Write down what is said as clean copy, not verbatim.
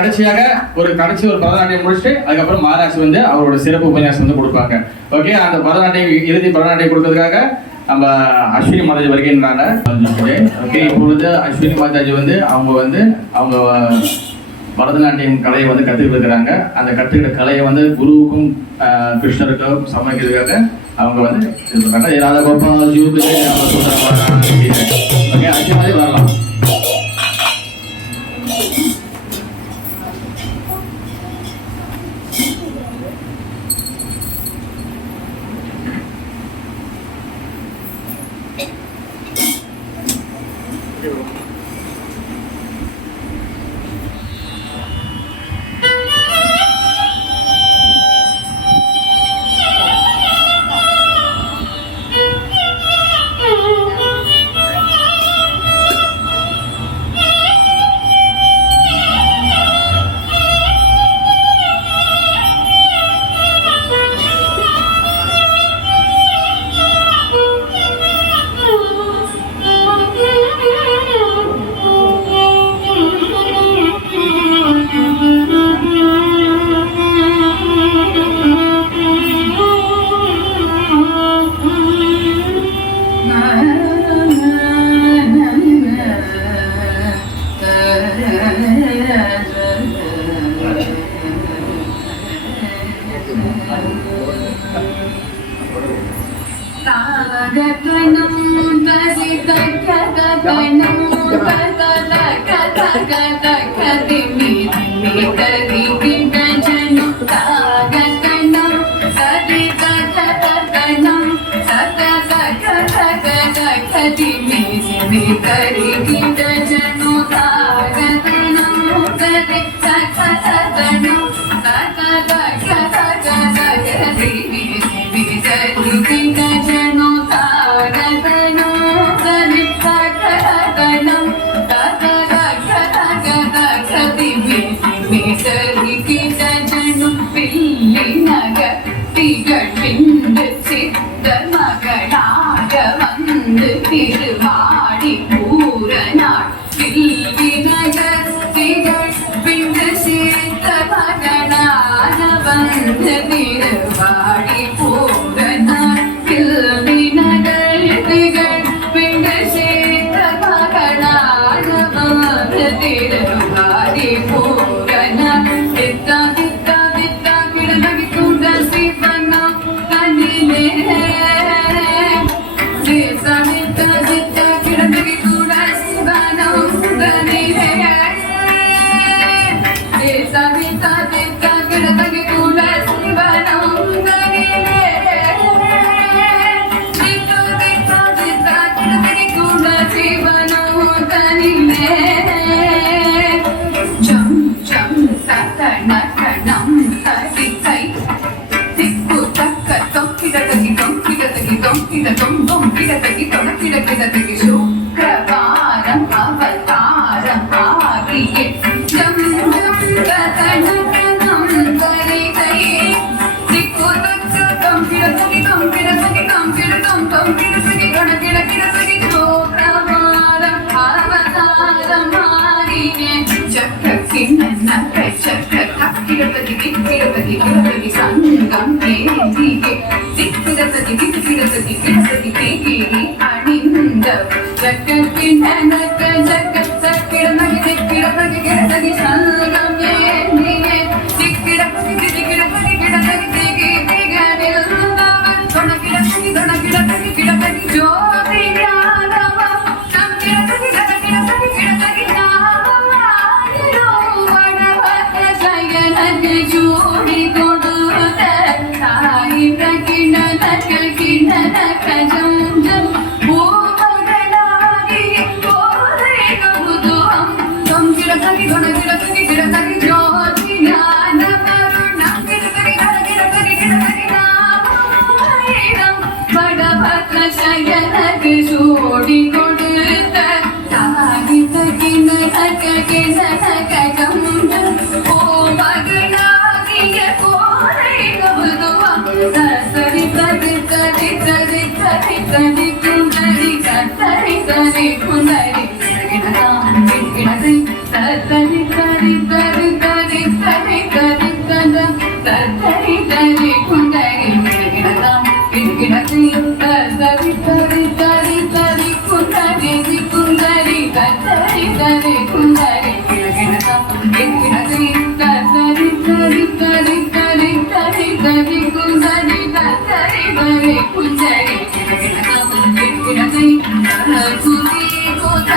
கடைசியாக ஒரு பரதநாட்டியம் முடிச்சுட்டு அதுக்கப்புறம் மகாராஜ் வந்து அவரோட சிறப்பு உபன்யாசம் வந்து கொடுப்பாங்க. ஓகே, அந்த இறுதி பரதநாட்டியம் கொடுக்கறதுக்காக நம்ம அஸ்வினி மாதாஜி வருகின்றாங்க. ஓகே, இப்பொழுது அஸ்வினி மாதாஜி வந்து அவங்க பரதநாட்டியம் கலையை வந்து கற்றுக்கிட்டு இருக்கிறாங்க. அந்த கற்றுக்கிட்ட கலையை வந்து குருவுக்கும் கிருஷ்ணருக்கும் சமைக்கிறதுக்காக அவங்க வந்து இது பண்ணுறாங்க. ராதாகோபால் ஜூபி ஓகே, அதே மாதிரி வரலாம். திருவாடி பூரநாள் பிண்டு சேர்த்த மகனாக வந்து திருவாடி பூரநாள் நகர் திகழ் பிண்டு சேர்த்த மகனாக வந்து திருவாடி பூரநாள் தித்தா தித்தா தித்தா கிடந்தகி தூண்ட சிவனா கண்ணிலே சுக்ரவாரம் அவதாரம் ஆகிய Tari tari tari tari சரி கரி வரி குஞ்சரி கிடகை குதி குத